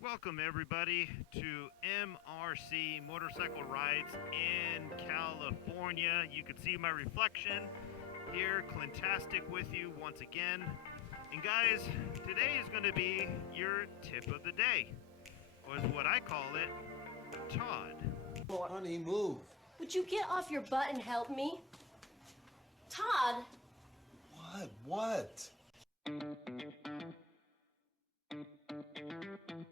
Welcome everybody to MRC Motorcycle Rides in California. You can see my reflection here, Clintastic with you once again. And guys, today is going to be your tip of the day, or as what I call it, Todd. Honey, move. Would you get off your butt and help me? Todd! What?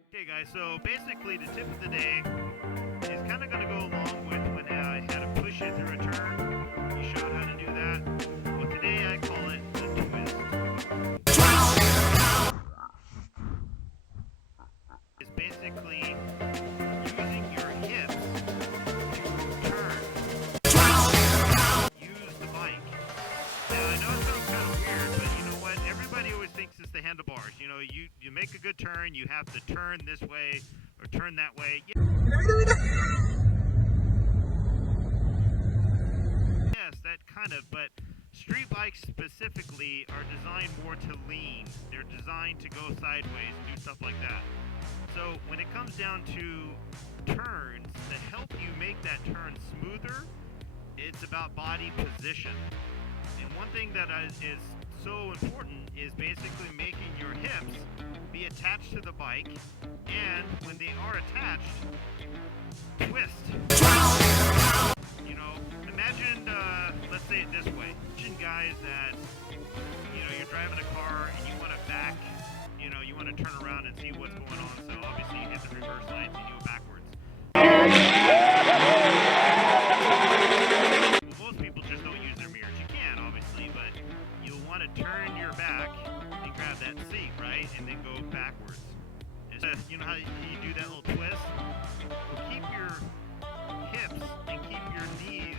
Okay guys, so basically the tip of the day is kind of going to go along with when I had to push it through a turn. You showed how to do that. Well, today I call it the twist. It's basically using your hips to turn. Use the bike. Now I know it sounds kind of weird, but you know what? Everybody always thinks it's the handlebars. You know, you make a good turn, you have to turn this way or turn that way. Yes, that kind of, but street bikes specifically are designed more to lean. They're designed to go sideways and do stuff like that. So when it comes down to turns, to help you make that turn smoother, it's about body position. And one thing that is so important is basically making your hips be attached to the bike, and when they are attached, twist. You know, imagine, let's say it this way. Imagine guys that, you know, you're driving a car and you want to back, you know, you want to turn around and see what's going on. So obviously you hit the reverse lights and you go backwards. Well, most people just don't use their mirrors. You can, obviously, but you'll want to turn your back and grab that seat, right? And then go backwards. You know how you do that little twist? Well, keep your hips and keep your knees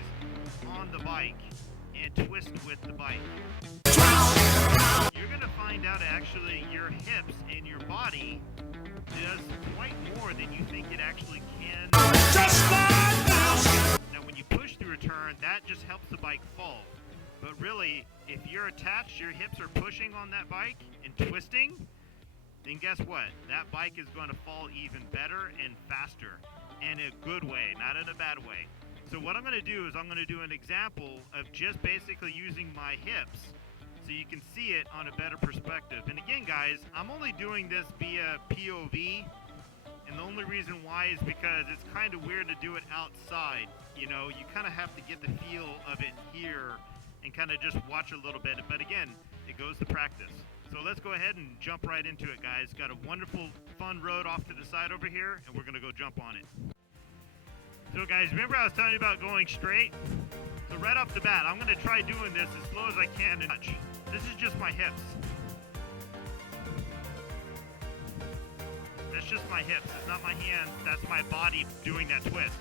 on the bike and twist with the bike. You're going to find out actually your hips and your body does quite more than you think it actually can. Now when you push through a turn, that just helps the bike fall. But really, if you're attached, your hips are pushing on that bike and twisting, then guess what? That bike is going to fall even better and faster, in a good way, not in a bad way. So what I'm going to do is I'm going to do an example of just basically using my hips so you can see it on a better perspective. And again, guys, I'm only doing this via POV, and the only reason why is because it's kind of weird to do it outside. You know, you kind of have to get the feel of it here and kind of just watch a little bit. But again, it goes to practice. So let's go ahead and jump right into it, guys. Got a wonderful, fun road off to the side over here, and we're going to go jump on it. So guys, remember I was telling you about going straight? So right off the bat, I'm going to try doing this as slow as I can and touch. This is just my hips. That's just my hips. It's not my hands. That's my body doing that twist.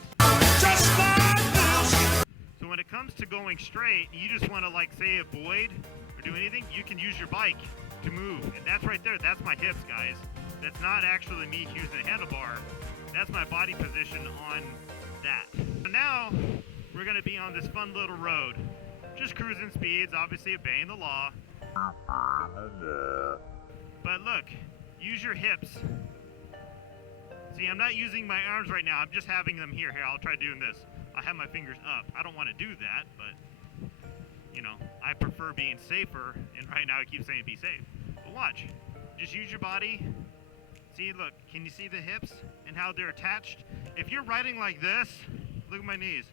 So when it comes to going straight, you just want to, like, say avoid or do anything, you can use your bike to move. And that's right there. That's my hips, guys. That's not actually me using a handlebar. That's my body position on that. So now we're going to be on this fun little road. Just cruising speeds, obviously obeying the law. But look, use your hips. See, I'm not using my arms right now. I'm just having them here. Here, I'll try doing this. I have my fingers up. I don't want to do that, but, you know, I prefer being safer, and right now I keep saying be safe. But watch. Just use your body. See, look, can you see the hips and how they're attached? If you're riding like this, look at my knees.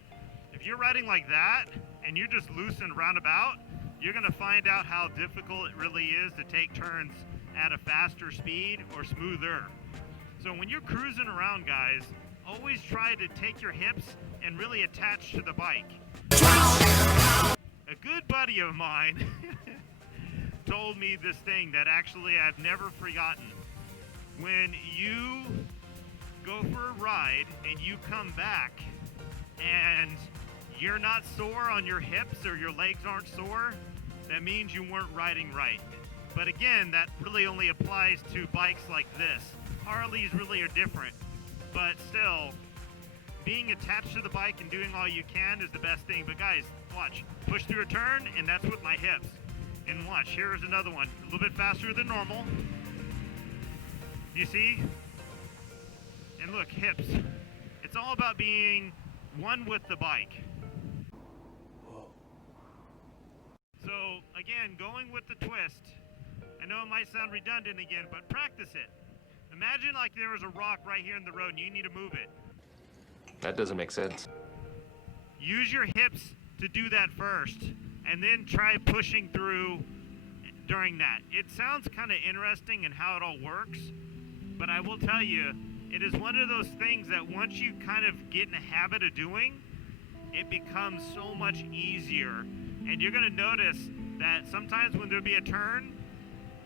If you're riding like that, and you're just loose and roundabout, you're going to find out how difficult it really is to take turns at a faster speed or smoother. So when you're cruising around, guys, always try to take your hips and really attach to the bike. A good buddy of mine told me this thing that actually I've never forgotten. When you go for a ride and you come back and you're not sore on your hips or your legs aren't sore, that means you weren't riding right. But again, that really only applies to bikes like this. Harleys really are different, but still, being attached to the bike and doing all you can is the best thing. But guys, watch. Push through a turn, and that's with my hips. And watch, here's another one. A little bit faster than normal. You see? And look, hips. It's all about being one with the bike. So again, going with the twist. I know it might sound redundant again, but practice it. Imagine like there was a rock right here in the road and you need to move it. That doesn't make sense. Use your hips to do that first, and then try pushing through during that. It sounds kind of interesting in how it all works, but I will tell you, it is one of those things that once you kind of get in a habit of doing, it becomes so much easier. And you're going to notice that sometimes when there'll be a turn,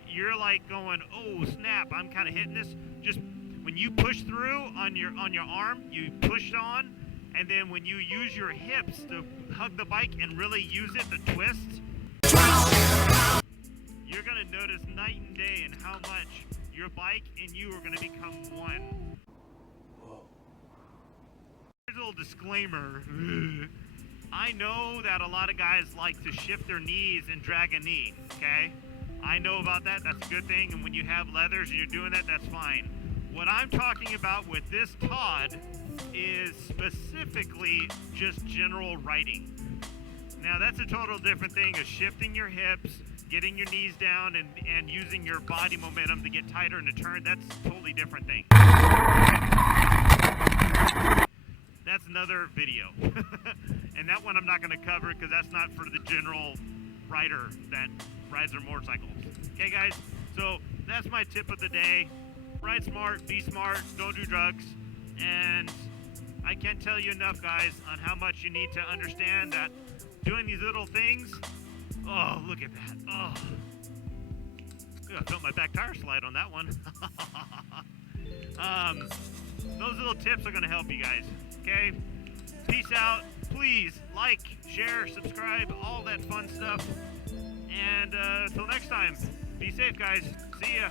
you're like going, oh snap, I'm kind of hitting this. Just when you push through on your arm, you push on, and then when you use your hips to hug the bike and really use it to twist, you're going to notice night and day and how much your bike and you are going to become one. Here's a little disclaimer. I know that a lot of guys like to shift their knees and drag a knee, okay? I know about that, that's a good thing, and when you have leathers and you're doing that, that's fine. What I'm talking about with this Todd is specifically just general riding. Now that's a total different thing of shifting your hips, getting your knees down, and using your body momentum to get tighter in a turn. That's a totally different thing. That's another video. And that one I'm not going to cover because that's not for the general rider that rides their motorcycles. Okay guys, so that's my tip of the day. Ride smart, be smart, don't do drugs. And I can't tell you enough, guys, on how much you need to understand that doing these little things, oh, look at that. Oh, I felt my back tire slide on that one. Those little tips are going to help you guys, okay? Peace out. Please like, share, subscribe, all that fun stuff. And until next time, be safe, guys. See ya.